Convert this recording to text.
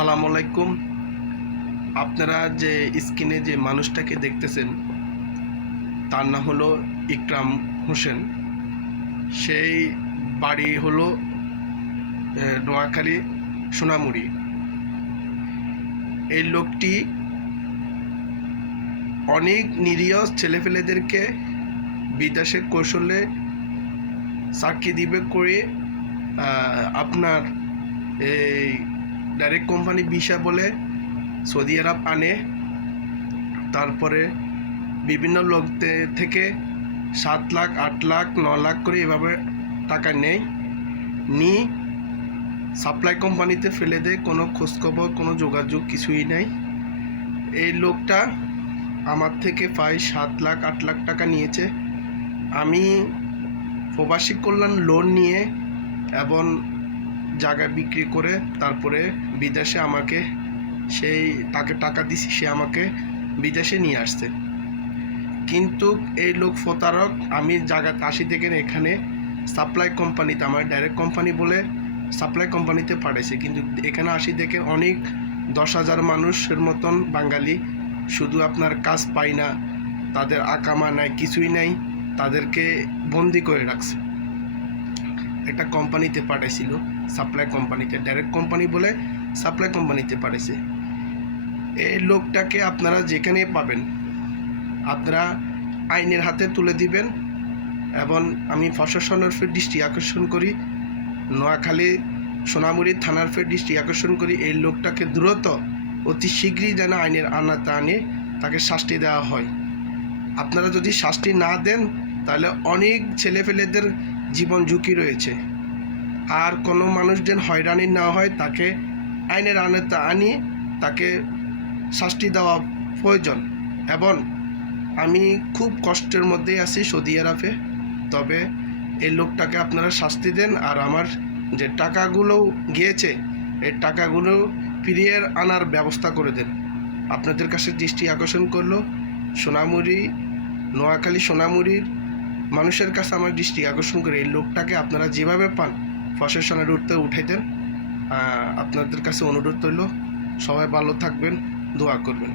আসসালামু আলাইকুম। আপনারা যে স্ক্রিনে যে মানুষটাকে দেখতেছেন তার নাম হলো ইকরাম হোসেন। সেই বাড়ি হলো নোয়াখালী সোনামুড়ি। এই লোকটি অনেক নিরীহ ছেলেপেলেদেরকে বিদেশের কৌশলে চাকরি দিবে করে আপনার এই ডাইরেক্ট কোম্পানি ভিসা বলে সৌদি আরব আনে। তারপরে বিভিন্ন লোক থেকে 7 লাখ 8 লাখ 9 লাখ করে এভাবে টাকা নেয়, নিয়ে সাপ্লাই কোম্পানিতে ফেলে দেয়। কোনো খোঁজখবর, কোনো যোগাযোগ কিছুই নেই। এই লোকটা আমার থেকে প্রায় 7 লাখ 8 লাখ টাকা নিয়েছে। আমি প্রবাসী কল্যাণ লোন নিয়ে এবং জায়গা বিক্রি করে তারপরে বিদেশে আমাকে তাকে টাকা দিছি, সে আমাকে বিদেশে নিয়ে আসছে। কিন্তু এই লোক প্রতারক। আমি জায়গাতে আসি দেখেন এখানে সাপ্লাই কোম্পানিতে, আমার ডাইরেক্ট কোম্পানি বলে সাপ্লাই কোম্পানিতে পাঠাইছে, কিন্তু এখানে আসি দেখে অনেক 10,000 মানুষের মতন বাঙালি শুধু আপনার কাজ পায় না, তাদের আকামা নাই, কিছুই নাই, তাদেরকে বন্দি করে রাখছে। একটা কোম্পানিতে পাঠাইছিল, সাপ্লাই কোম্পানিতে, ডাইরেক্ট কোম্পানি বলে সাপ্লাই কোম্পানিতে পাঠাইছে। এই লোকটাকে আপনারা যেখানে পাবেন আপনারা আইনের হাতে তুলে দিবেন। এবং আমি প্রশাসনের ফের দৃষ্টি আকর্ষণ করি, নোয়াখালী সোনামুড়ি থানার ফের দৃষ্টি আকর্ষণ করি, এই লোকটাকে দ্রুত অতি শীঘ্রই যেন আইনের আনাতে আনে তাকে শাস্তি দেওয়া হয়। আপনারা যদি শাস্তি না দেন তাহলে অনেক ছেলেপেলেদের জীবন ঝুঁকি রয়েছে। আর কোনো মানুষ যেন হয়রানি না হয়, তাকে আইনের আনাতে আনিয়ে তাকে শাস্তি দেওয়া প্রয়োজন। এবং আমি খুব কষ্টের মধ্যেই আছি সৌদি আরবে, তবে এই লোকটাকে আপনারা শাস্তি দেন আর আমার যে টাকাগুলো গিয়েছে এই টাকাগুলো ফিরিয়ে আনার ব্যবস্থা করে দেন। আপনাদের কাছে দৃষ্টি আকর্ষণ করলো, সোনামুড়ি নোয়াখালী সোনামুড়ির মানুষের কাছে আমার দৃষ্টি আকর্ষণ করে এই লোকটাকে আপনারা যেভাবে পান প্রশাসনের উঠাই দেন। আপনাদের কাছে অনুরোধ রইল, সবাই ভালো থাকবেন, দোয়া করবেন।